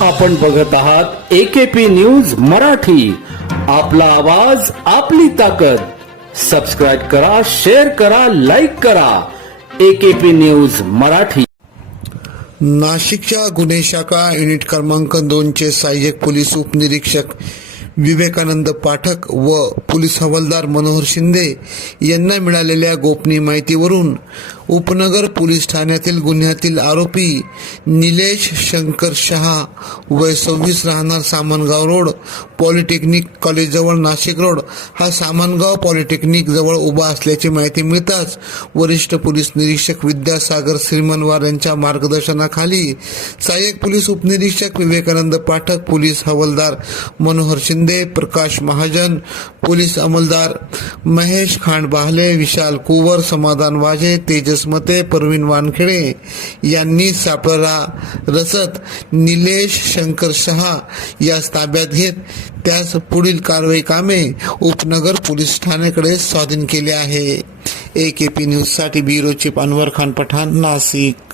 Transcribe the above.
आपण बघत आहात एकेपी न्यूज मराठी. आपला आवाज आपली ताकद. सबस्क्राईब करा शेअर करा लाईक करा. AKP news Marathi. नाशिकच्या गुन्हे शाखा युनिट क्रमांक दोनचे सहाय्यक पोलीस उपनिरीक्षक विवेकानंद पाठक व पोलीस हवालदार मनोहर शिंदे यांना मिळालेल्या गोपनीय माहितीवरून उपनगर पोलीस ठाण्यातील गुन्ह्यातील आरोपी निलेश शंकर शहा वय सव्वीस राहणार सामनगाव रोड पॉलिटेक्निक कॉलेजजवळ नाशिक रोड हा सामानगाव पॉलिटेक्निक जवळ उभा असल्याची माहिती मिळताच वरिष्ठ पोलीस निरीक्षक विद्यासागर श्रीमनवार यांच्या मार्गदर्शनाखाली सहाय्यक पोलीस उपनिरीक्षक विवेकानंद पाठक पोलीस हवालदार मनोहर शिंदे प्रकाश महाजन पोलीस अंमलदार महेश खांड बाहले विशाल कुवर समाधान वाजे तेजस मते परवीन वानखेडे यांनी सापळा रसत निलेश शंकर शहा यास ताब्यात घेत त्यास पुढील कारवाई कामे उपनगर पोलीस ठाण्याकडे स्वाधीन केले आहे. ए के पी न्यूजसाठी ब्युरो चीफ अनवर खान पठाण नाशिक.